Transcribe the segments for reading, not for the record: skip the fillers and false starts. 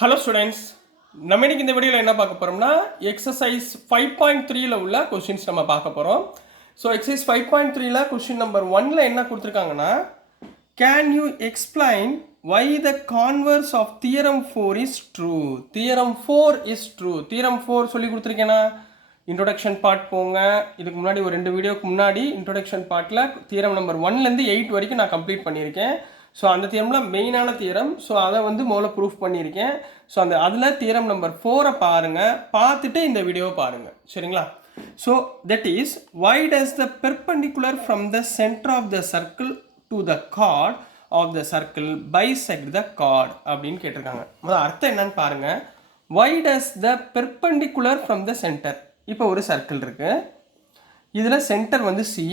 Hello students, நம்ம இன்னைக்கு இந்த வீடியோவில் என்ன பார்க்க போகிறோம்னா எக்ஸசைஸ் 5.3ல உள்ள கொஷின்ஸ் நம்ம பார்க்க போகிறோம். ஸோ எக்ஸசைஸ் 5.3ல கொஷின் நம்பர் 1ல என்ன கொடுத்துருக்காங்கன்னா, can you explain why the converse of theorem 4 is true. Theorem 4 is true. Theorem 4 சொல்லி கொடுத்துருக்கேன்னா இன்ட்ரோடக்ஷன் பார்ட் போங்க. இதுக்கு முன்னாடி ஒரு 2 வீடியோக்கு முன்னாடி இன்ட்ரோடக்ஷன் பார்ட்டில் தியரம் நம்பர் 1லேருந்து 8 வரைக்கும் நான் கம்ப்ளீட் பண்ணியிருக்கேன். ஸோ அந்த தியரமில் மெயினான தியரம். ஸோ அதை முதல்ல ப்ரூஃப் பண்ணியிருக்கேன். ஸோ அதில் தியரம் நம்பர் 4 பாருங்கள், பார்த்துட்டு இந்த வீடியோவை பாருங்கள். சரிங்களா? So that is why does the perpendicular from the centre of the circle to the chord of the circle bisect the chord அப்படின்னு கேட்டிருக்காங்க. முதல் அர்த்தம் என்னன்னு பாருங்கள். Why does the perpendicular from the centre. இப்போ ஒரு சர்க்கிள் இருக்குது, இதில் சென்டர் சி.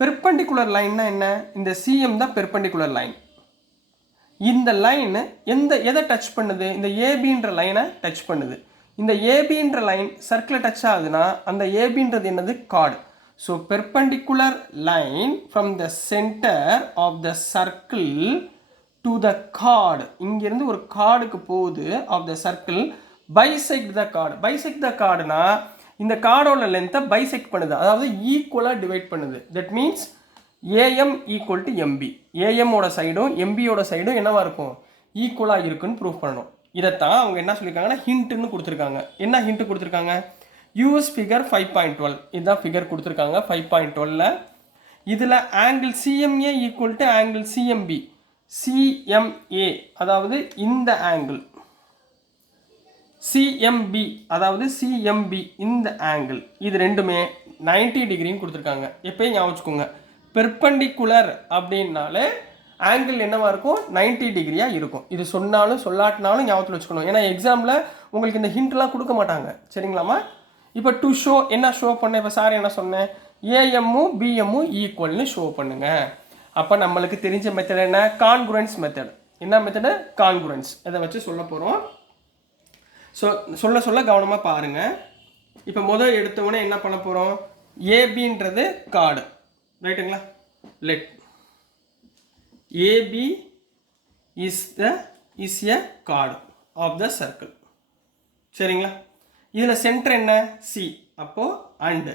பெர்பெண்டிகுலர் லைன்னா என்ன? இந்த சிஎம் தான் பெர்பெண்டிகுலர் லைன். இந்த லைன் எதை டச் பண்ணுது? இந்த ஏபின்ற லைனை டச் பண்ணுது. இந்த ஏபின்ற லைன் சர்க்கிளை டச் ஆகுதுன்னா அந்த ஏபின்றது என்னது? Chord. So perpendicular line from the centre of the circle to the chord. இங்கேருந்து ஒரு கார்டுக்கு போகுது of the circle bisect the chord. Bisect the கார்டுனா இந்த கார்டோட லென்த்தை பைசெக்ட் பண்ணுது, அதாவது ஈக்குவலாக டிவைட் பண்ணுது. That means AM equal to MB. ஏஎம்மோட சைடும் எம்பியோட சைடும் என்னவா இருக்கும்? ஈக்குவலாக இருக்குன்னு ப்ரூவ் பண்ணணும். இதைத்தான் அவங்க என்ன சொல்லியிருக்காங்கன்னா ஹிண்ட்டுன்னு கொடுத்துருக்காங்க. என்ன ஹிண்ட்டு கொடுத்துருக்காங்க? US figure 5.12. இதுதான் ஃபிகர் கொடுத்துருக்காங்க 5.12ல். இதில் angle CMA equal to angle CMP. CMA அதாவது இந்த ஆங்கிள், சிஎம்பி அதாவது சிஎம்பி இந்த ஆங்கிள், இது ரெண்டுமே 90 டிகிரின்னு கொடுத்துருக்காங்க. எப்பயும் ஞாபகம் வச்சுக்கோங்க, பெர்பெண்டிகுலர் அப்படின்னாலே ஆங்கிள் என்னவா இருக்கும்? 90 டிகிரியாக இருக்கும். இது சொன்னாலும் சொல்லாட்டினாலும் ஞாபகத்தில் வச்சுக்கணும். ஏன்னா எக்ஸாமில் உங்களுக்கு இந்த ஹிண்ட்லாம் கொடுக்க மாட்டாங்க. சரிங்களாம்மா? இப்போ டு ஷோ என்ன ஷோ பண்ணேன்? இப்போ சார் என்ன சொன்னேன்? ஏஎம்மும் பிஎம்மும் ஈக்குவல்னு ஷோ பண்ணுங்க. அப்போ நம்மளுக்கு தெரிஞ்ச மெத்தட் என்ன? Concurrence method. என்ன மெத்தடு? கான்குரன்ஸ். இதை வச்சு சொல்ல போகிறோம். ஸோ சொல்ல கவனமாக பாருங்கள். இப்போ முதல் எடுத்தவொடனே என்ன பண்ண போகிறோம்? ஏபின்றது கார்டு, ரைட்டுங்களா? Let AB is a chord of the circle. சரிங்களா? இதில் சென்டர் என்ன? சி. அப்போது அண்டு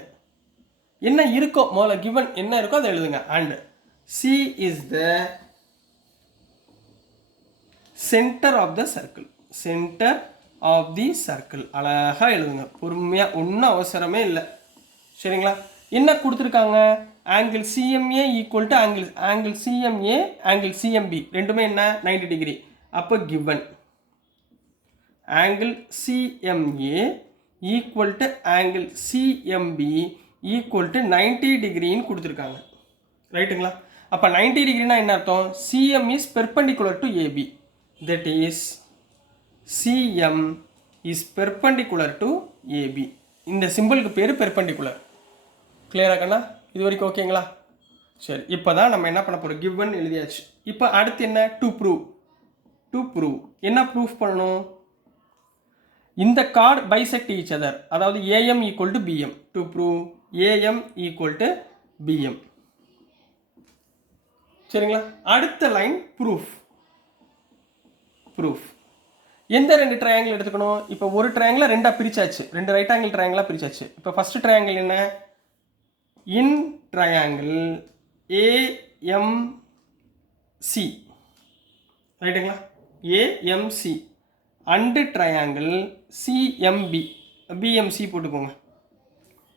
என்ன இருக்கோ முதல்ல கிவன் என்ன இருக்கோ அதை எழுதுங்க. And C is the centre of the circle. Centre of the circle. அழகாக எழுதுங்க, பொறுமையாக, ஒன்றும் அவசரமே இல்லை. சரிங்களா? என்ன கொடுத்துருக்காங்க? Angle CMA equal to angle CMA angle CMB ரெண்டுமே என்ன? 90 டிகிரி. அப்போ given angle CMA equal to angle CMB equal to 90 டிகிரின்னு கொடுத்துருக்காங்க. ரைட்டுங்களா? அப்போ 90 டிகிரினா என்ன அர்த்தம்? CM is perpendicular to AB. That is CM is perpendicular to AB. இந்த சிம்பிளுக்கு பேர் பெர்பெண்டிகுலர். கிளியரா கண்ணா? இது வரைக்கும் ஓகேங்களா? சரி, இப்போ தான் நம்ம என்ன பண்ண போகிறோம்? கிவன் எழுதியாச்சு. இப்போ அடுத்து என்ன? To prove. என்ன ப்ரூஃப் பண்ணணும்? இந்த கார்டு பைசெக்ட் ஈச் அதர், அதாவது AM equal to PM. To prove AM equal to PM. சரிங்களா? அடுத்த லைன் ப்ரூஃப். எந்த 2 ட்ரையாங்கிள் எடுத்துக்கணும்? இப்போ ஒரு ட்ரையாங்கிளை 2ஆக பிரிச்சாச்சு, 2 ரைட் ஆங்கிள் ட்ரையாங்கிளாக பிரிச்சாச்சு. இப்போ ஃபஸ்ட்டு ட்ரையாங்கிள் என்ன? இன் ட்ரையாங்கிள் ஏஎம்சி, ரைட்டுங்களா? AMC and triangle CMB. BMC போட்டுக்கோங்க,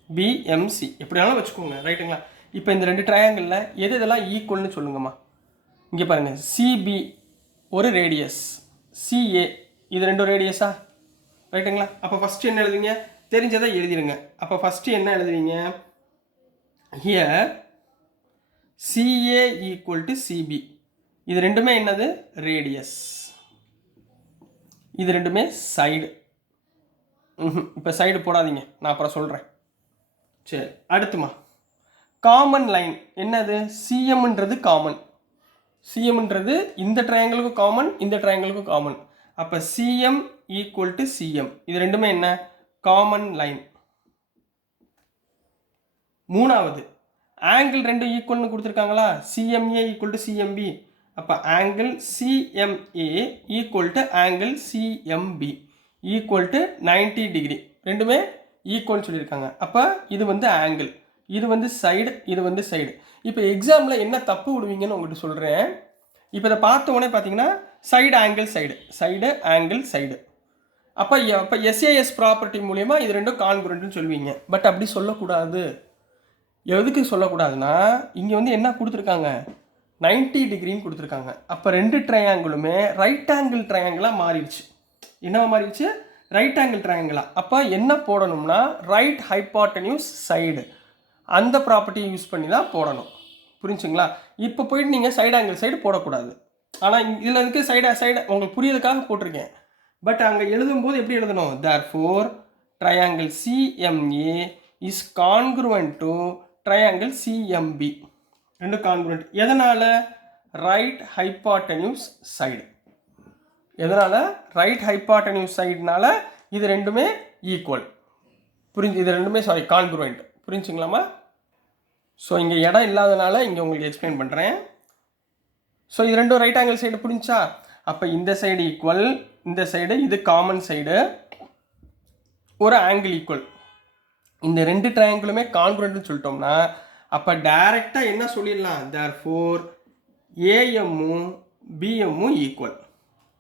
பிஎம்சி எப்படியாலும் வச்சுக்கோங்க, ரைட்டுங்களா? இப்போ இந்த 2 ட்ரையாங்கிளில் இதெல்லாம் ஈக்குவல்னு சொல்லுங்கம்மா. இங்கே பாருங்கள், சிபி ஒரு ரேடியஸ், சிஏ இது 2 ரேடியஸா, ரைட்டுங்களா? அப்போ ஃபஸ்ட்டு என்ன எழுதுவீங்க? தெரிஞ்சதை எழுதிடுங்க. அப்போ ஃபஸ்ட்டு என்ன எழுதுவீங்க? Here CA equal to CB. இது ரெண்டுமே என்னது? ரேடியஸ். இது ரெண்டுமே சைடு. இப்போ சைடு போடாதீங்க, நான் அப்புறம் சொல்கிறேன். சரி, அடுத்துமா காமன் லைன் என்னது? சிஎம்ன்றது காமன். சிஎம்ன்றது இந்த ட்ரையாங்கிளுக்கும் காமன், இந்த ட்ரையாங்கிளுக்கும் காமன். அப்போ சிஎம் ஈக்குவல் டு சிஎம். இது ரெண்டுமே என்ன? Common line. மூணாவது ஆங்கிள் 2 ஈக்குவல்னு கொடுத்துருக்காங்களா? CMA equal to CMB. அப்போ angle CMA equal to angle CMB equal to 90 degree, ரெண்டுமே ஈக்குவல்னு சொல்லியிருக்காங்க. அப்போ இது வந்து ஆங்கிள், இது வந்து சைடு, இது வந்து சைடு. இப்போ எக்ஸாமில் என்ன தப்பு விடுவீங்கன்னு உங்கள்கிட்ட சொல்கிறேன். இப்போ இதை பார்த்த உடனே பார்த்தீங்கன்னா side angle side, side angle side. அப்போ எஸ்ஏஎஸ் ப்ராப்பர்ட்டி மூலயமா இது ரெண்டும் கான்குரண்ட்னு சொல்லுவீங்க. பட் அப்படி சொல்லக்கூடாது. எதுக்கு சொல்லக்கூடாதுன்னா இங்கே வந்து என்ன கொடுத்துருக்காங்க, 90 டிகிரின்னு கொடுத்துருக்காங்க. அப்போ ரெண்டு ட்ரையாங்கிளுமே ரைட் ஆங்கிள் ட்ரையாங்கிளாக மாறிடுச்சு. என்னவா மாறிடுச்சு? ரைட் ஆங்கிள் ட்ரையாங்கிளா. அப்போ என்ன போடணும்னா ரைட் ஹைபாட்டனியூஸ் சைடு, அந்த ப்ராப்பர்ட்டியை யூஸ் பண்ணி தான் போடணும். புரிஞ்சுங்களா? இப்போ போயிட்டு நீங்கள் சைடு ஆங்கிள் சைடு போடக்கூடாது. ஆனால் இதில் இருக்கு சைடு உங்களுக்கு புரியதுக்காக போட்டிருக்கேன். பட் அங்கே எழுதும்போது எப்படி எழுதணும்? therefore triangle CMA is congruent to triangle CMB. ரெண்டு கான்குரண்ட். எதனால்? Right hypotenuse side. எதனால்? ரைட் ஹைபாட்டனியூஸ் சைடுனால இது ரெண்டுமே ஈக்குவல். இது ரெண்டுமே கான்குரண்ட். புரிஞ்சுங்களாமா? ஸோ இங்கே இடம் இல்லாதனால இங்கே உங்களுக்கு எக்ஸ்பிளைன் பண்ணுறேன். ஸோ இது ரெண்டும் ரைட் ஆங்கிள் சைடு புரிஞ்சா? அப்போ இந்த சைடு ஈக்குவல், இந்த சைடு இது காமன் சைடு, ஒரு ஆங்கிள் ஈக்குவல். இந்த ரெண்டு ட்ரையாங்கிளுமே கான்குரண்ட்னு சொல்லிட்டோம்னா அப்போ டைரெக்டாக என்ன சொல்லிடலாம்? therefore ஏஎம்மும் பிஎம்மும் ஈக்குவல்.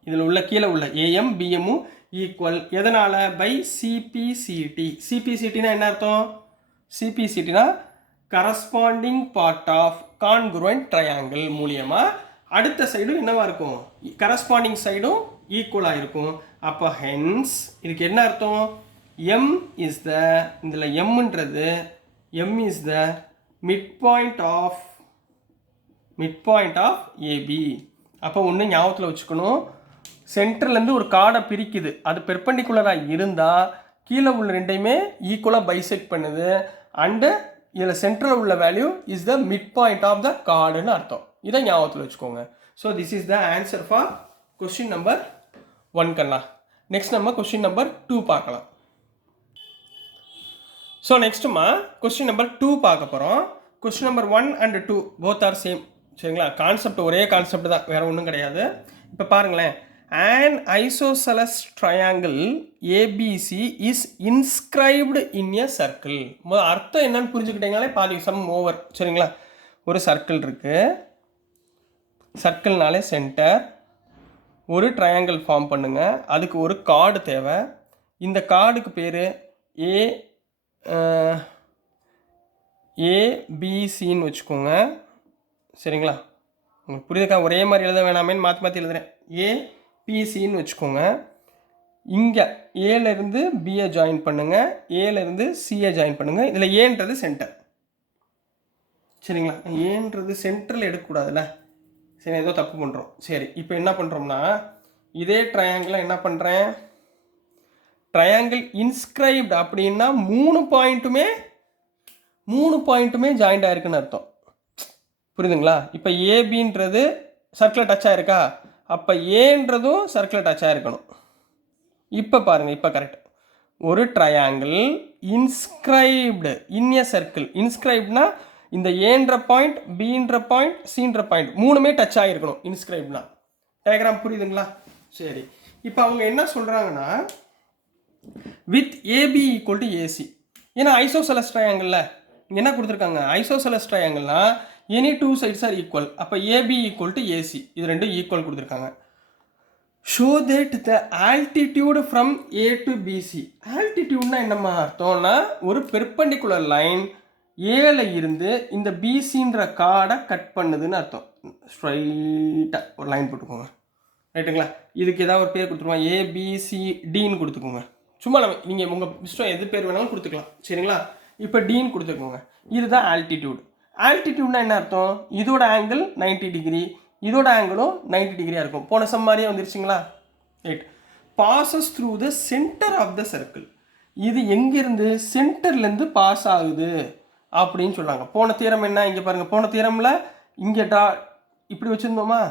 இதில் உள்ள கீழே உள்ள ஏஎம் பிஎம்மும் ஈக்குவல். எதனால்? By CPCT. சிபிசிடினா என்ன அர்த்தம்? சிபிசிடினா corresponding part of congruent triangle மூலியமாக அடுத்த சைடும் என்னவா இருக்கும்? கரஸ்பாண்டிங் சைடும் ஈக்குவலாக இருக்கும். அப்போ ஹென்ஸ் இதுக்கு என்ன அர்த்தம்? எம் இஸ் த, இதில் எம்ன்றது M is the mid point of AB. அப்போ ஒன்று ஞாபகத்தில் வச்சுக்கணும், சென்டர்லேருந்து ஒரு கார்டை பிரிக்குது, அது பெர்பெண்டிகுலராக இருந்தால் கீழே உள்ள ரெண்டையுமே ஈக்குவலாக பைசெக்ட் பண்ணுது. அண்டு இதில் சென்டரில் உள்ள value is the mid point of the கார்டுன்னு அர்த்தம். இதை ஞாபகத்தில் வச்சுக்கோங்க. So this is the answer for question number 1 கண்ணா. நெக்ஸ்ட் நம்ம கொஸ்டின் நம்பர் 2 பார்க்கலாம். ஸோ நெக்ஸ்ட்டுமா கொஸ்டின் நம்பர் 2 பார்க்க போகிறோம். Question number 1 and 2 both are same. சரிங்களா? கான்செப்ட் ஒரே கான்செப்ட் தான், வேறு ஒன்றும் கிடையாது. இப்போ பாருங்களேன், an isosceles triangle ABC is inscribed in a circle. அர்த்தம் என்னன்னு புரிஞ்சுக்கிட்டீங்களே பாதி சம் ஓவர். சரிங்களா? ஒரு சர்க்கிள் இருக்குது, சர்க்கிள்னாலே சென்டர், ஒரு ட்ரையாங்கிள் ஃபார்ம் பண்ணுங்க, அதுக்கு ஒரு கார்டு தேவை. இந்த கார்டுக்கு பேர் ஏபிசின்னு வச்சுக்கோங்க. சரிங்களா? உங்களுக்கு புரியுதுக்கா? ஒரே மாதிரி எழுத வேணாமேன்னு மாற்றி எழுதுறேன். ஏபிசின்னு வச்சுக்கோங்க. இங்கே ஏலேருந்து பியை ஜாயின் பண்ணுங்கள், ஏலேருந்து சியை ஜாயின் பண்ணுங்கள். இதில் ஏன்றது சென்டர். சரிங்களா? ஏன்றது சென்டரில் எடுக்கக்கூடாதுல்ல. சரி, ஏதோ தப்பு பண்ணுறோம். சரி, இப்போ என்ன பண்ணுறோம்னா இதே ட்ரையாங்கிள் என்ன பண்ணுறேன், ட்ரையாங்கிள் இன்ஸ்கிரைப்டு அப்படின்னா மூணு பாயிண்ட்டுமே ஜாயிண்ட் ஆயிருக்குன்னு அர்த்தம். புரியுதுங்களா? இப்போ ஏபின்றது சர்க்கிள் டச் ஆயிருக்கா, அப்போ ஏன்றதும் சர்க்கிள் டச் ஆயிருக்கணும். இப்போ பாருங்கள், இப்போ கரெக்ட். ஒரு triangle inscribed in a circle. இன்ஸ்கிரைப்ட்னா இந்த ஏன்ற பாயிண்ட், பின்ற பாயிண்ட், சின்ற பாயிண்ட் மூணுமே டச் ஆகிருக்கணும் இன்ஸ்கிரைப்னா. டயக்ராம் புரியுதுங்களா? சரி, இப்போ அவங்க என்ன சொல்கிறாங்கன்னா with AB equal to AC. ஏன்னா ஐசோசெலஸ் ட்ரையாங்கிளில் இங்கே என்ன கொடுத்துருக்காங்க, ஐசோசெலஸ் ட்ரையாங்கிள்னா any two sides are equal. அப்போ ஏபி ஈக்குவல் டு ஏசி, இது ரெண்டும் ஈக்குவல் கொடுத்துருக்காங்க. Show that the altitude from A to BC. ஆல்டிடியூட்னா என்னம்மா அர்த்தம்னா ஒரு பெர்பெண்டிகுலர் லைன் ஏல இருந்து இந்த பிசின்ற கார்டை கட் பண்ணுதுன்னு அர்த்தம். ஸ்ட்ரைட்டாக ஒரு லைன் போட்டுக்கோங்க. ரைட்டுங்களா? இதுக்கு ஏதாவது ஒரு பேர் கொடுத்துருவோம், ஏபிசிடின்னு கொடுத்துக்கோங்க. சும்மா நீங்கள் உங்கள் இஷ்டம் எது பேர் வேணாலும் கொடுத்துக்கலாம். சரிங்களா? இப்போ டின்னு கொடுத்துக்கோங்க. இதுதான் ஆல்டிடியூட். ஆல்டிடியூட்னா என்ன அர்த்தம்? இதோட ஆங்கிள் 90 டிகிரி, இதோட ஆங்கிளும் 90 டிகிரியாக இருக்கும். போன சம் மாதிரியே வந்துருச்சுங்களா? Right. Passes through the centre of the circle. இது எங்கேருந்து சென்டர்லேருந்து பாஸ் ஆகுது அப்படின்னு சொன்னாங்க. போன தியரம் என்ன, இங்கே பாருங்கள். போன தியரமில் இங்கே இப்படி வச்சுருந்தோமா,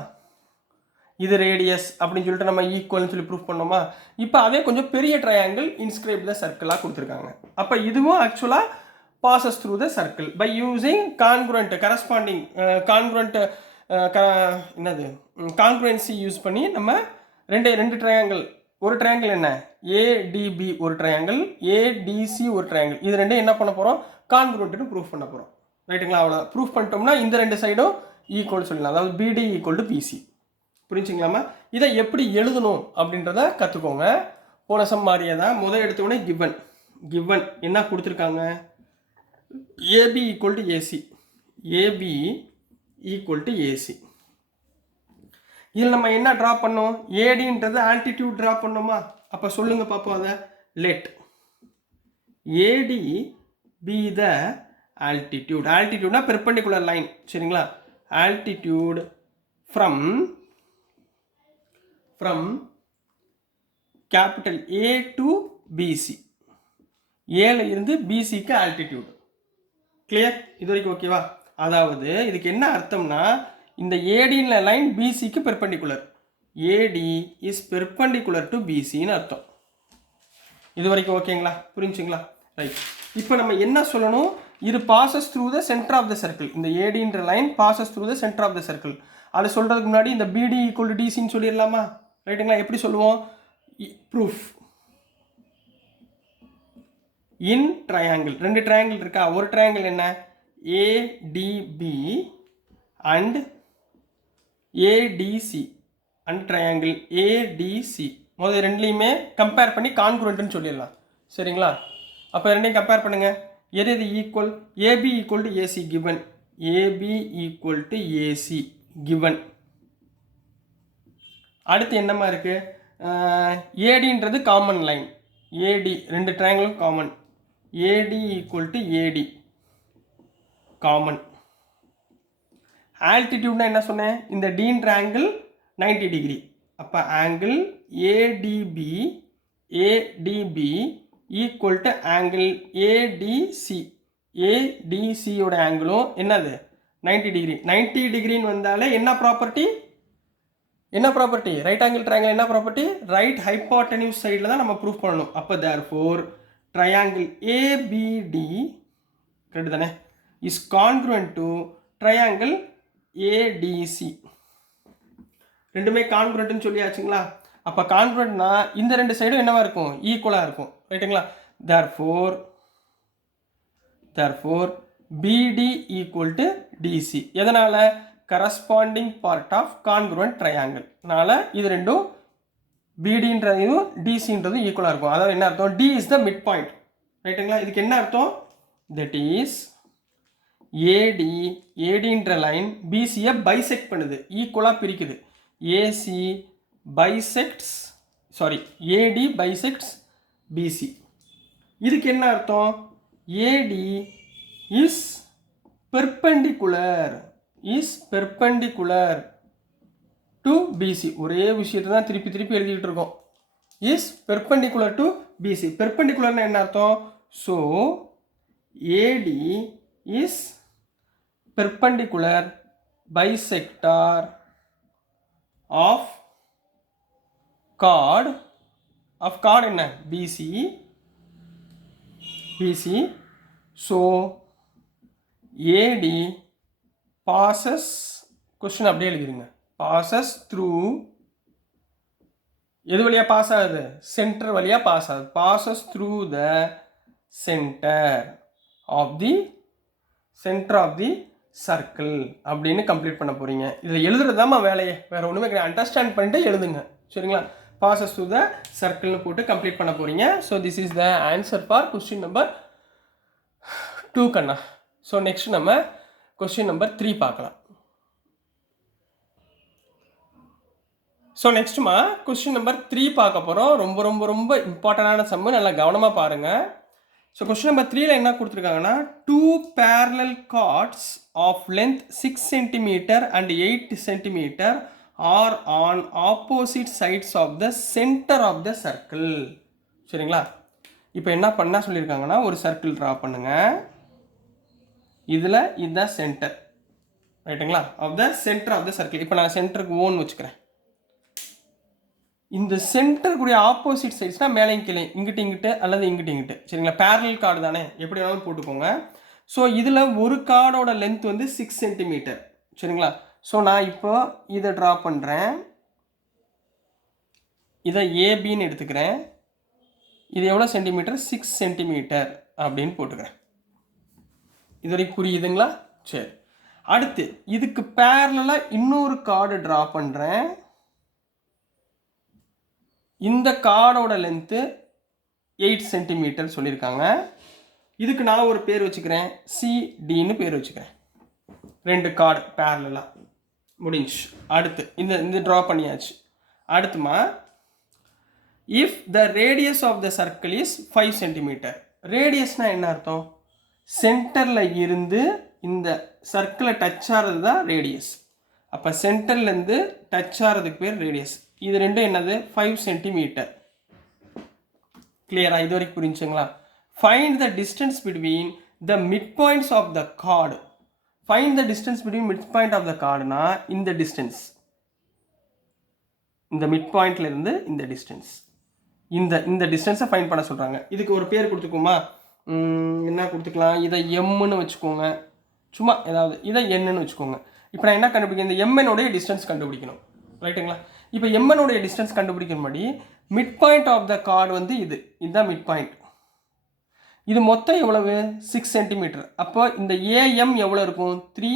இது ரேடியஸ் அப்படின்னு சொல்லிட்டு நம்ம ஈக்குவல்னு சொல்லி ப்ரூஃப் பண்ணோமா. இப்போ அதே கொஞ்சம் பெரிய ட்ரையாங்கிள் இன்ஸ்கிரைப் த சர்க்கிளாக கொடுத்துருக்காங்க. அப்போ இதுவும் ஆக்சுவலாக passes through the circle by using congruent corresponding congruent என்னது கான்குரன்சி யூஸ் பண்ணி நம்ம ரெண்டு ட்ரையாங்கிள், ஒரு ட்ரையாங்கிள் என்ன ஏடிபி ஒரு ட்ரையாங்கிள், ஏடிசி ஒரு ட்ரையாங்கிள், இது ரெண்டும் என்ன பண்ண போகிறோம் கான்குரண்ட்னு ப்ரூஃப் பண்ண போகிறோம். ரைட்டுங்களா? அவ்வளோ ப்ரூஃப் பண்ணிட்டோம்னா இந்த ரெண்டு சைடும் ஈக்குவல் சொல்லலாம். அதாவது பிடி ஈக்குவல் டு பிசி. புரிஞ்சுங்களாமா? இதை எப்படி எழுதணும் அப்படின்றத கற்றுக்கோங்க. போன சம் மாதிரியே தான். முதல் எடுத்தோடனே கிவன் என்ன கொடுத்துருக்காங்க, AB equal to AC, AB equal to AC. இதில் நம்ம என்ன ட்ரா பண்ணோம், ஏடின்றது ஆல்டிடியூட் ட்ரா பண்ணோமா? அப்போ சொல்லுங்க பார்ப்போம் அதை. Let AD be the altitude. altitudeனா perpendicular line. சரிங்களா? altitude from capital A to BC. ஏல இருந்து பிசிக்கு altitude. கிளியர்? இது வரைக்கும் ஓகேவா? அதாவது இதுக்கு என்ன அர்த்தம்னா, இந்த ஏடின்ற லைன் பிசிக்கு perpendicular. AD is perpendicular to பிசின்னு அர்த்தம். இது வரைக்கும் ஓகேங்களா? புரிஞ்சுங்களா? ரைட். இப்போ நம்ம என்ன சொல்லணும், இது passes through the centre of the circle. இந்த ஏடின்ற line passes through the centre of the circle. அது சொல்கிறதுக்கு முன்னாடி இந்த பிடி ஈக்குவல் டு டிசின்னு சொல்லிடலாமா? ரைட்டுங்களா? எப்படி சொல்லுவோம், ப்ரூஃப் இன் ட்ரையாங்கிள். ரெண்டு ட்ரையாங்கிள் இருக்கா? ஒரு ட்ரையாங்கிள் என்ன ATP and ADC and triangle ADC. முதல் ரெண்டுலேயுமே கம்பேர் பண்ணி கான்குரண்ட்னு சொல்லிடலாம். சரிங்களா? அப்போ ரெண்டையும் கம்பேர் பண்ணுங்கள். எது எது equal, AB equal to AC given, AB equal to AC given. அடுத்து என்னமா இருக்குது, ஏடின்றது காமன் லைன், ஏடி ரெண்டு ட்ரையாங்கிளும் common, AD equal to AD common. ஆல்டிடியூட்னா என்ன சொன்னேன், இந்த டீன்ற ஆங்கிள் 90 டிகிரி. அப்போ angle ADB equal to angle ADC. ஏடிசியோட ஆங்கிளும் என்னது 90 டிகிரி. 90 டிகிரின்னு வந்தாலே என்ன ப்ராப்பர்ட்டி, ரைட் ஆங்கிள் ட்ரையாங்கிள் என்ன ப்ராப்பர்ட்டி, ரைட் ஹைப்போட்டெனியூஸ் சைடில் தான் நம்ம ப்ரூஃப் பண்ணணும். அப்போ தேர்ஃபோர் ட்ரையாங்கிள் ஏபிடி கரெக்டு தானே is congruent to triangle ADC. ரெண்டுமே கான்க்ருவன்ட்னு சொல்லியாச்சுங்களா? அப்போ கான்க்ருவன்ட்னா இந்த ரெண்டு சைடும் என்னவா இருக்கும், ஈக்குவலாக இருக்கும். ரைட்டுங்களா? therefore BD equal to DC. எதனால, corresponding part of congruent triangle. அதனால் இது ரெண்டும் பிடின்றதும் டிசின்றதும் ஈக்குவலாக இருக்கும். அதாவது என்ன அர்த்தம், D is the mid point. ரைட்டுங்களா? இதுக்கு என்ன அர்த்தம், தட் இஸ் ஏடின்ற லைன் பிசியை பைசெக்ட் பண்ணுது, ஈக்குவலாக பிரிக்குது. AD bisects BC. இதுக்கு என்ன அர்த்தம், AD is perpendicular to BC. ஒரே விஷயத்தை தான் திருப்பி எழுதிக்கிட்டு இருக்கோம். Is perpendicular to BC. பெர்பெண்டிகுலர்னா என்ன அர்த்தம், so AD is perpendicular bisector of chord என்ன BC. So AD passes, கொஸ்டின் அப்படியே எழுதிருங்க, passes through, எது வழியா பாஸ் ஆகுது, சென்டர் வழியா பாஸ் ஆகுது. passes through the center of the circle அப்படின்னு கம்ப்ளீட் பண்ண போறீங்க. இதில் எழுதுறதுதாம்மா வேலையே, வேற ஒன்றுமே கிடையாது. அண்டர்ஸ்டாண்ட் பண்ணிட்டு எழுதுங்க. சரிங்களா? passes through the circle போட்டு கம்ப்ளீட் பண்ண போறீங்க. So this is the answer for question number 2 கண்ணா. ஸோ நெக்ஸ்ட் நம்ம கொஸ்டின் நம்பர் 3 பார்க்கலாம். ஸோ நெக்ஸ்ட்மா கொஸ்டின் நம்பர் 3 பார்க்க போகிறோம். ரொம்ப ரொம்ப ரொம்ப இம்பார்ட்டண்டான சம்மு, நல்லா கவனமாக பாருங்கள். ஸோ கொஸ்டின் நம்பர் 3ல என்ன கொடுத்துருக்காங்கன்னா, 2 parallel chords of length 6 cm and 8 cm are on opposite sides of the center of the circle. சரிங்களா? இப்போ என்ன பண்ண சொல்லியிருக்காங்கன்னா, ஒரு சர்க்கிள் ட்ரா பண்ணுங்க. இதில் இதுதான் சென்டர். ரைட்டுங்களா? Of the centre of the circle. இப்போ நான் சென்டருக்கு ஓன்னு வச்சுக்கிறேன். இந்த சென்டருக்குரிய ஆப்போசிட் சைட்ஸ்னால் மேலே கீழே, இங்கிட்டு அல்லது இங்கிட்டு. சரிங்களா? பேரலல் கார்டு தானே, எப்படி வேணாலும் போட்டுக்கோங்க. ஸோ இதில் ஒரு கார்டோட லென்த் வந்து 6 cm. சரிங்களா? ஸோ நான் இப்போ இதை ட்ரா பண்ணுறேன். இதை ஏபின்னு எடுத்துக்கிறேன். இது எவ்வளோ சென்டிமீட்டர்? 6 சென்டிமீட்டர் அப்படின்னு போட்டுக்கிறேன். இது வரைக்கும் புரியுதுங்களா? சரி, அடுத்து இதுக்கு பேரலாக இன்னொரு கார்டு ட்ரா பண்ணுறேன். இந்த கார்டோட லென்த்து 8 சென்டிமீட்டர் சொல்லியிருக்காங்க. இதுக்கு நான் ஒரு பேர் வச்சுக்கிறேன், சிடின்னு பேர் வச்சுக்கிறேன். 2 கார்டு பேரலாக முடிஞ்சு. அடுத்து இந்த ட்ரா பண்ணியாச்சு. அடுத்துமா, if the radius of the circle is 5 centimetre. ரேடியஸ்னால் என்ன அர்த்தம்? சென்டரில் இருந்து இந்த சர்க்கிளை டச் ஆகிறது தான் ரேடியஸ். அப்போ சென்டர்லேருந்து டச் ஆகிறதுக்கு பேர் ரேடியஸ். இது ரெண்டும் என்னது? 5 சென்டிமீட்டர். கிளியரா? இது வரைக்கும் புரிஞ்சுங்களா? Find the distance between the mid points of the chord. Find the distance between mid point of the கார்டுனா இந்த டிஸ்டன்ஸ், இந்த மிட் பாயிண்ட்ல இருந்து இந்த டிஸ்டன்ஸ், இந்த டிஸ்டன்ஸை ஃபைண்ட் பண்ண சொல்கிறாங்க. இதுக்கு ஒரு பேர் கொடுத்துக்குமா? என்ன கொடுத்துக்கலாம்? இதை எம்னு வச்சுக்கோங்க. சும்மா ஏதாவது இதை என்னன்னு வச்சுக்கோங்க. இப்போ நான் என்ன கண்டுபிடிக்கணும்? இந்த எம்எனுடைய டிஸ்டன்ஸ் கண்டுபிடிக்கணும். ரைட்டுங்களா? இப்போ எம்எனுடைய டிஸ்டன்ஸ் கண்டுபிடிக்கிற மாதிரி mid point of the chord வந்து இதுதான் மிட் பாயிண்ட். இது மொத்தம் எவ்வளவு? 6 சென்டிமீட்டர். அப்போ இந்த ஏஎம் எவ்வளோ இருக்கும்? 3,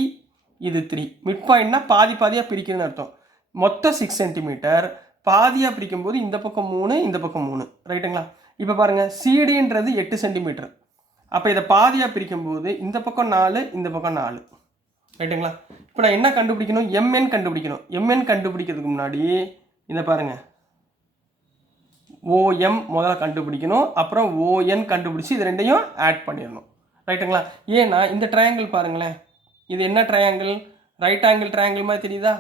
இது 3. மிட் பாயிண்ட்னா பாதியாக பிரிக்கிறதுன்னு அர்த்தம். மொத்தம் 6 சென்டிமீட்டர், பாதியாக பிரிக்கும் போது இந்த பக்கம் 3, இந்த பக்கம் 3. ரைட்டுங்களா? இப்போ பாருங்கள், சிடின்றது 8 சென்டிமீட்டர். அப்போ இதை பாதியாக பிரிக்கும் போது இந்த பக்கம் 4, இந்த பக்கம் 4. ரைட்டுங்களா? இப்போ நான் என்ன கண்டுபிடிக்கணும்? எம்என் கண்டுபிடிக்கணும். எம்என் கண்டுபிடிக்கிறதுக்கு முன்னாடி இதை பாருங்கள், ஓஎம் முதல்ல கண்டுபிடிக்கணும், அப்புறம் ஓஎன் கண்டுபிடிச்சி இது ரெண்டையும் ஆட் பண்ணிடணும். ரைட்டுங்களா? ஏன்னா இந்த ட்ரையாங்கிள் பாருங்களேன், இது என்ன ட்ரையாங்கிள்? ரைட் ஆங்கிள் ட்ரையாங்கிள் மாதிரி தெரியுதா?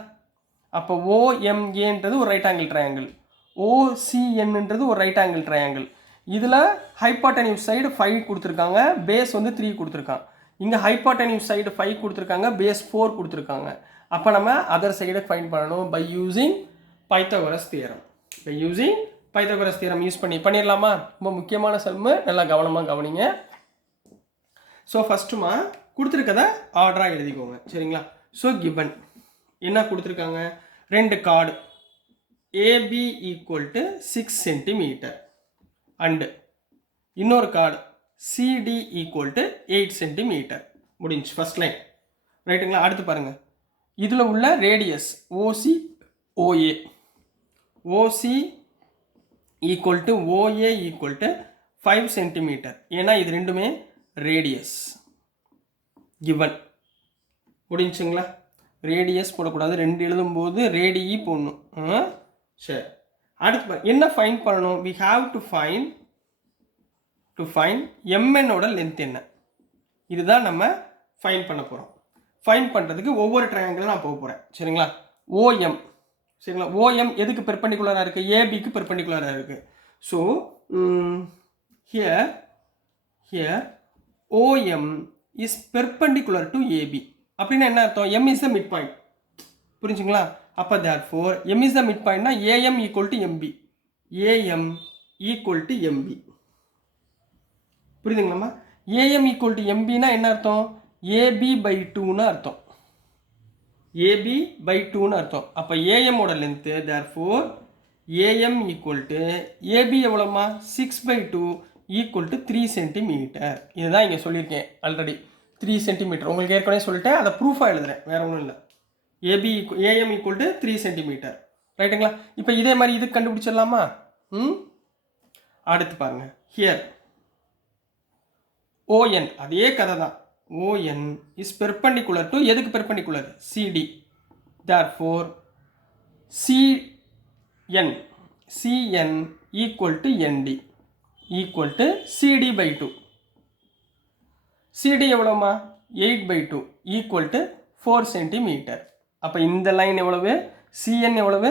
அப்போ ஓஎம்ஏன்றது ஒரு ரைட் ஆங்கிள் ட்ரையாங்கிள், ஓசிஎன்ன்றது ஒரு ரைட் ஆங்கிள் ட்ரையாங்கிள். இதில் ஹைபாட்டனியூஸ் சைடு 5 கொடுத்துருக்காங்க, பேஸ் வந்து 3 கொடுத்துருக்காங்க. இங்கே ஹைபாட்டனியூஸ் சைடு 5 கொடுத்துருக்காங்க, பேஸ் 4 கொடுத்துருக்காங்க. அப்போ நம்ம அதர் சைடை ஃபைண்ட் பண்ணணும் by using Pythagoras theorem. By using Pythagoras theorem use பண்ணிடலாமா? ரொம்ப முக்கியமான சம்மு, நல்லா கவனமாக கவனிங்க. ஸோ ஃபஸ்ட்டுமா கொடுத்துருக்கதை ஆர்டராக எழுதிக்கோங்க. சரிங்களா? ஸோ கிவன் என்ன கொடுத்துருக்காங்க? 2 chord AB equal to 6 centimetre and இன்னொரு chord CD equal to 8 centimetre. முடிஞ்சு ஃபர்ஸ்ட் லைன். ரைட்டுங்களா? அடுத்து பாருங்கள், இதில் உள்ள radius OC OA, OC equal to OA equal to 5 centimetre. ஏன்னா இது ரெண்டுமே ரேடியஸ். கிவன். முடிஞ்சுங்களா? ரேடியஸ் போடக்கூடாது, 2 எழுதும்போது ரேடியி போடணும். சரி, அடுத்து என்ன ஃபைண்ட் பண்ணணும்? வி ஹாவ் டு ஃபைண்ட் எம்எனோட லென்த் என்ன, இதுதான் நம்ம ஃபைண்ட் பண்ண போகிறோம். ஃபைண்ட் பண்ணுறதுக்கு ஒவ்வொரு ட்ரையாங்கிளும் நான் போக போகிறேன். சரிங்களா? ஓஎம். சரிங்களா? ஓஎம் எதுக்கு பெர்பெண்டிகுலராக இருக்குது? ஏபிக்கு பெர்பெண்டிகுலராக இருக்குது. So here OM is perpendicular to AB. அப்படின்னா என்ன அர்த்தம்? M is the mid point. புரிஞ்சுங்களா? அப்போ therefore M is the mid பாயிண்ட்னா AM equal to MB. AM equal to MB. புரியுதுங்களாம்மா? ஏஎம் ஈக்குவல் டு எம்பினா என்ன அர்த்தம்? ஏபி பை 2ன்னு அர்த்தம். ஏபி பை 2ன்னு அர்த்தம். அப்போ ஏஎம்மோட length therefore AM equal to AB எவ்வளோம்மா? 6/2 ஈக்குவல் டு 3 சென்டிமீட்டர். இதுதான் இங்கே சொல்லியிருக்கேன் ஆல்ரெடி, 3 சென்டிமீட்டர். உங்களுக்கு ஏற்கனவே சொல்லிட்டேன், அதை ப்ரூஃபாக எழுதுறேன், வேறு ஒன்றும் இல்லை. AM equal to 3 centimetre. ரைட்டுங்களா? இப்போ இதே மாதிரி இதுக்கு கண்டுபிடிச்சிடலாமா? அடுத்து பாருங்க, ஹியர் ஓஎன் அதே கதை தான். ஓஎன் இஸ் பெர்பெண்டிகுலர் டு எதுக்கு பெர்பெண்டிகுலர்? CD. Therefore CN equal to ND equal to CD by 2. சிடி எவ்வளோமா? 8/2 ஈக்குவல் டு 4 சென்டிமீட்டர். அப்போ இந்த லைன் எவ்வளவு? சிஎன் எவ்வளவு?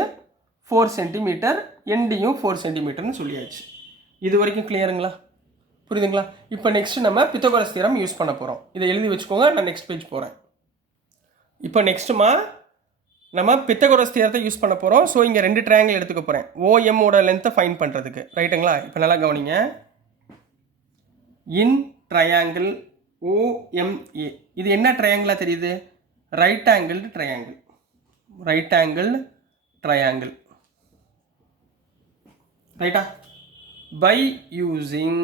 4 சென்டிமீட்டர், என்டியும் 4 சென்டிமீட்டர்னு சொல்லியாச்சு. இது வரைக்கும் கிளியருங்களா? புரியுதுங்களா? இப்போ நெக்ஸ்ட் நம்ம பித்தகோரஸ் தியரம் யூஸ் பண்ண போகிறோம். இதை எழுதி வச்சுக்கோங்க, நான் நெக்ஸ்ட் பேஜ் போகிறேன். இப்போ நெக்ஸ்ட்டுமா நம்ம பித்தகோரஸ் தியரத்தை யூஸ் பண்ண போகிறோம். ஸோ இங்கே 2 ட்ரையாங்கிள் எடுத்துக்க போகிறேன் ஓஎம்மோட லென்த்தை ஃபைண்ட் பண்ணுறதுக்கு. ரைட்டுங்களா? இப்போ நல்லா கவனிங்க. இன் ட்ரையாங்கிள் ஓஎம்ஏ, இது என்ன ட்ரையாங்கிளாக தெரியுது? Right angled triangle. Right angle triangle. ரைட்டா? By using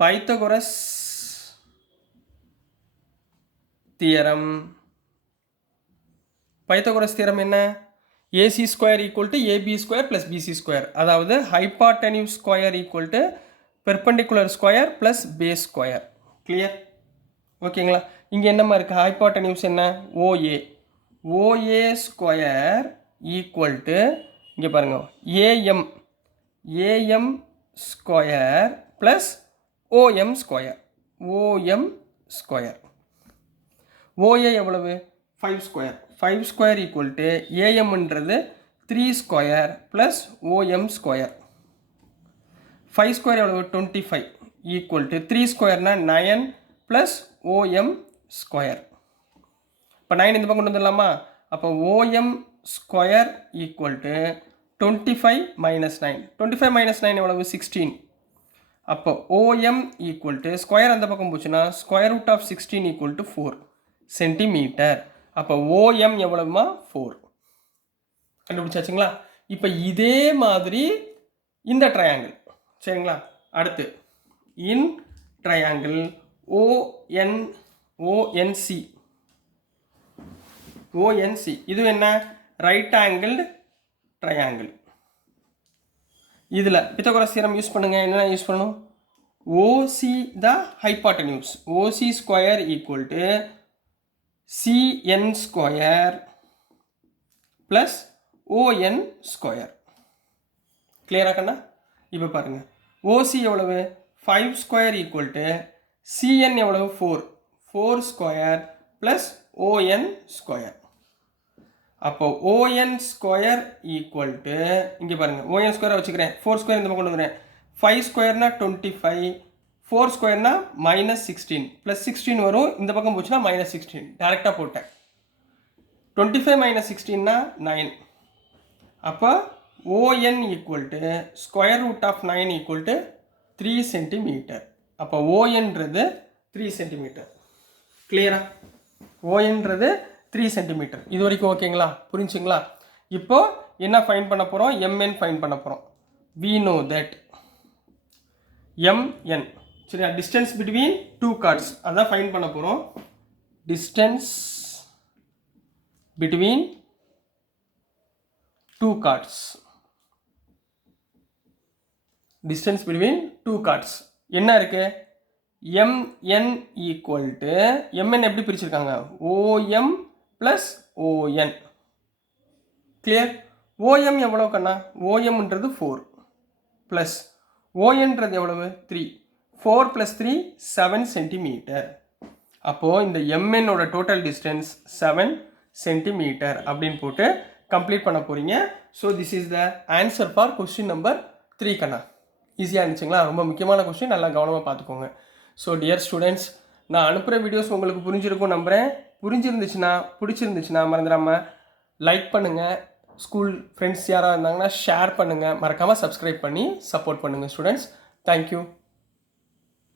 Pythagoras theorem. Pythagoras theorem என்ன? AC square equal to AB square plus BC square. அதாவது hypotenuse square equal to perpendicular square plus base square. Clear? ஓகேங்களா? இங்கே என்னமா இருக்குது? hypotenuse என்ன? OA. OA square equal to இங்கே பாருங்க AM square plus OM square. OM square. OA எவ்வளவு? 5 square. 5 square equal to AM என்றது 3 square plus OM square. 5 square எவ்வளவு? 25 equal to 3 square னா 9 plus OM square. இப்போ 9 இந்த பக்கம் கொண்டு வந்துடலாமா? அப்போ OM square equal to 25 minus 9. 25 minus 9 எவ்வளவு? 16. அப்போ OM equal to ஸ்கொயர் அந்த பக்கம் போச்சுன்னா square root of 16 equal to 4 centimetre. அப்போ OM எவ்வளவுமா? 4. கண்டுபிடிச்சாச்சுங்களா? இப்போ இதே மாதிரி இந்த ட்ரையாங்கிள். சரிங்களா? அடுத்து இன் ட்ரையாங்கிள் ONC. இது என்ன? Right angle triangle. இதில் பித்தகோரஸ் தியரம் யூஸ் பண்ணுங்க. என்ன யூஸ் பண்ணணும்? OC the hypotenuse. OC square equal to CN square plus ON square. கிளியரா கண்ணா? இப்போ பாருங்க, OC எவ்வளவு? 5 ஸ்கொயர் ஈக்குவல் டு CN எவ்வளவு? 4 ஸ்கொயர் ப்ளஸ் ON ஸ்கொயர். அப்போ ON ஸ்கொயர் ஈக்குவல் டு இங்கே பாருங்கள், ON ஸ்கொயரை வச்சுக்கிறேன். 4 ஸ்கொயர் இந்த பக்கம் கொண்டு வந்துடுறேன். 5 ஸ்கொயர்னா 25, 4 ஸ்கொயர்னா -16 ப்ளஸ் 16 வரும். இந்த பக்கம் போச்சுன்னா -16. டேரெக்டாக போட்டேன். 25 - 16னா 9. அப்போ ON equal to square root of 9 equal to 3 centimetre. அப்போ ONன்றது 3 சென்டிமீட்டர். கிளியரா? ONன்றது 3 சென்டிமீட்டர். இது வரைக்கும் ஓகேங்களா? புரிஞ்சுங்களா? இப்போ என்ன ஃபைன் பண்ண போகிறோம்? MN ஃபைன் பண்ண போகிறோம். We know that MN சரியா, டிஸ்டன்ஸ் பிட்வீன் 2 கார்ட்ஸ். அதான் ஃபைன் பண்ண போகிறோம். Distance between 2 chords. Distance between 2 chords என்ன இருக்கு? MN ஈக்குவல் டு MN எப்படி பிரிச்சிருக்காங்க? OM plus ON. Clear? OM எவ்வளோ கண்ணா? OMன்றது 4 ப்ளஸ் ONன்றது எவ்வளவு? 3. 4 + 3 7 சென்டிமீட்டர். அப்போது இந்த MNோட டோட்டல் டிஸ்டன்ஸ் 7 சென்டிமீட்டர் அப்படின்னு போட்டு கம்ப்ளீட் பண்ண போகிறீங்க. So this is the answer for question number 3 கண்ணா. ஈஸியாக இருந்துச்சுங்களா? ரொம்ப முக்கியமான கொஸ்டின், நல்லா கவனமாக பார்த்துக்கோங்க. ஸோ டியர் ஸ்டூடெண்ட்ஸ், நான் அனுப்புகிற வீடியோஸ் உங்களுக்கு புரிஞ்சிருக்கும் நம்புகிறேன். பிடிச்சிருந்துச்சுன்னா மறந்துடாமல் லைக் பண்ணுங்கள். ஸ்கூல் ஃப்ரெண்ட்ஸ் யாராக இருந்தாங்கன்னா ஷேர் பண்ணுங்கள். மறக்காமல் சப்ஸ்கிரைப் பண்ணி சப்போர்ட் பண்ணுங்கள் ஸ்டூடெண்ட்ஸ். தேங்க்யூ.